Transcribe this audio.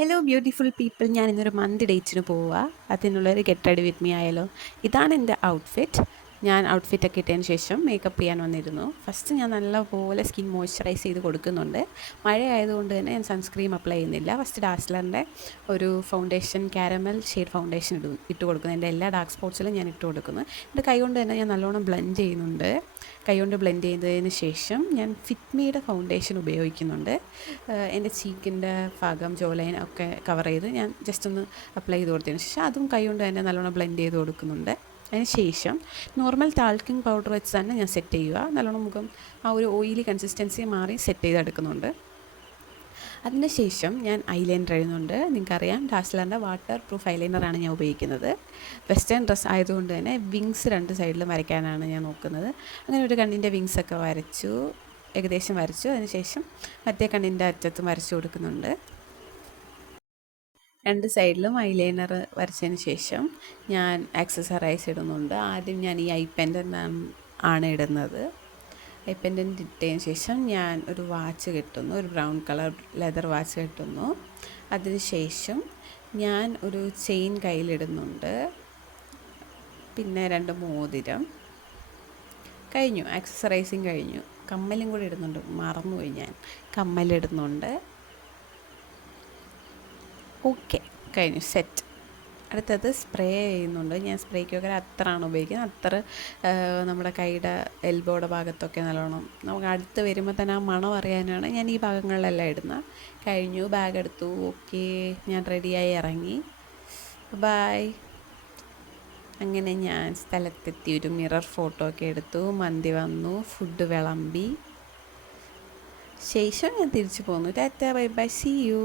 Hello beautiful people, ഞാൻ ഇന്നൊരു മന്തി ഡേറ്റിന് പോവുക. അതിനുള്ളൊരു ഗെറ്റ് റെഡി വിത്ത് മീ ആയാലോ. ഇതാണ് എൻ്റെ ഔട്ട്ഫിറ്റ്. ഞാൻ ഔട്ട്ഫിറ്റൊക്കെ ഇട്ടതിന് ശേഷം മേക്കപ്പ് ചെയ്യാൻ വന്നിരുന്നു. ഫസ്റ്റ് ഞാൻ നല്ലപോലെ സ്കിൻ മോയ്സ്ചറൈസ് ചെയ്ത് കൊടുക്കുന്നുണ്ട്. മഴ ആയതുകൊണ്ട് തന്നെ ഞാൻ സൺസ്ക്രീം അപ്ലൈ ചെയ്യുന്നില്ല. ഫസ്റ്റ് ഡാസ്ലറിൻ്റെ ഒരു ഫൗണ്ടേഷൻ, കാരമൽ ഷെയ്ഡ് ഫൗണ്ടേഷൻ ഇട്ട് കൊടുക്കുന്നു. എൻ്റെ എല്ലാ ഡാർക്ക് സ്പോട്ട്സിലും ഞാൻ ഇട്ട് കൊടുക്കുന്നു. എൻ്റെ കൈ കൊണ്ട് തന്നെ ഞാൻ നല്ലോണം ബ്ലെൻഡ് ചെയ്യുന്നുണ്ട്. കൈ കൊണ്ട് ബ്ലെൻഡ് ചെയ്തതിന് ശേഷം ഞാൻ ഫിറ്റ്മിയുടെ ഫൗണ്ടേഷൻ ഉപയോഗിക്കുന്നുണ്ട്. എൻ്റെ ചീക്കിൻ്റെ ഭാഗം, ജോലൈൻ ഒക്കെ കവർ ചെയ്ത് ഞാൻ ജസ്റ്റ് ഒന്ന് അപ്ലൈ ചെയ്ത് കൊടുത്തതിന് ശേഷം അതും കൈ കൊണ്ട് തന്നെ നല്ലോണം ബ്ലെൻഡ് ചെയ്ത് കൊടുക്കുന്നുണ്ട്. അതിന് ശേഷം നോർമൽ ടാൽക്കിംഗ് പൗഡർ വെച്ച് തന്നെ ഞാൻ സെറ്റ് ചെയ്യുക. നല്ലോണം മുഖം ആ ഒരു ഓയിലി കൺസിസ്റ്റൻസി മാറി സെറ്റ് ചെയ്തെടുക്കുന്നുണ്ട്. അതിന് ശേഷം ഞാൻ ഐലൈനർ എഴുതുന്നുണ്ട്. നിങ്ങൾക്കറിയാം, ഡാസ്ലറിൻ്റെ വാട്ടർ പ്രൂഫ് ഐലൈനറാണ് ഞാൻ ഉപയോഗിക്കുന്നത്. വെസ്റ്റേൺ ഡ്രസ്സ് ആയതുകൊണ്ട് തന്നെ വിങ്സ് രണ്ട് സൈഡിലും വരയ്ക്കാനാണ് ഞാൻ നോക്കുന്നത്. അങ്ങനെ ഒരു കണ്ണിൻ്റെ വിങ്സൊക്കെ വരച്ചു, ഏകദേശം വരച്ചു. അതിനുശേഷം മറ്റേ കണ്ണിൻ്റെ അറ്റത്തും വരച്ചു കൊടുക്കുന്നുണ്ട്. രണ്ട് സൈഡിലും ഐലൈനർ വരച്ചതിന് ശേഷം ഞാൻ ആക്സസറൈസ് ഇടുന്നുണ്ട്. ആദ്യം ഞാൻ ഈ ഐ പെൻഡൻ്റ് ആണ് ഇടുന്നത്. ഐ പെൻഡൻ്റ് ഇട്ടതിന് ശേഷം ഞാൻ ഒരു വാച്ച് കെട്ടുന്നു, ഒരു ബ്രൗൺ കളർ ലെതർ വാച്ച് കെട്ടുന്നു. അതിനുശേഷം ഞാൻ ഒരു ചെയിൻ കയ്യിലിടുന്നുണ്ട്. പിന്നെ രണ്ട് മോതിരം കഴിഞ്ഞു. ആക്സസറൈസിങ് കഴിഞ്ഞു. കമ്മലും കൂടി ഇടുന്നുണ്ട്, മറന്നുപോയി ഞാൻ. കമ്മലിടുന്നുണ്ട്. ഓക്കെ, കഴിഞ്ഞു, സെറ്റ്. അടുത്തത് സ്പ്രേ ചെയ്യുന്നുണ്ട്. ഞാൻ സ്പ്രേക്കൊക്കെ അത്രയാണ് ഉപയോഗിക്കുന്നത്. അത്ര നമ്മുടെ കൈയുടെ എൽബോയുടെ ഭാഗത്തൊക്കെ നല്ലോണം നമുക്ക് അടുത്ത് വരുമ്പോൾ തന്നെ ആ മണം അറിയാനാണ് ഞാൻ ഈ ഭാഗങ്ങളിലെല്ലാം ഇടുന്നത്. കഴിഞ്ഞു, ബാഗ് എടുത്തു. ഓക്കെ, ഞാൻ റെഡിയായി ഇറങ്ങി. ബൈ. അങ്ങനെ ഞാൻ സ്ഥലത്തെത്തി. ഒരു മിറർ ഫോട്ടോ ഒക്കെ എടുത്തു. മന്തി വന്നു, ഫുഡ് വിളമ്പി ശേഷം ഞാൻ തിരിച്ചു പോന്നു. Tata, bye bye, see U.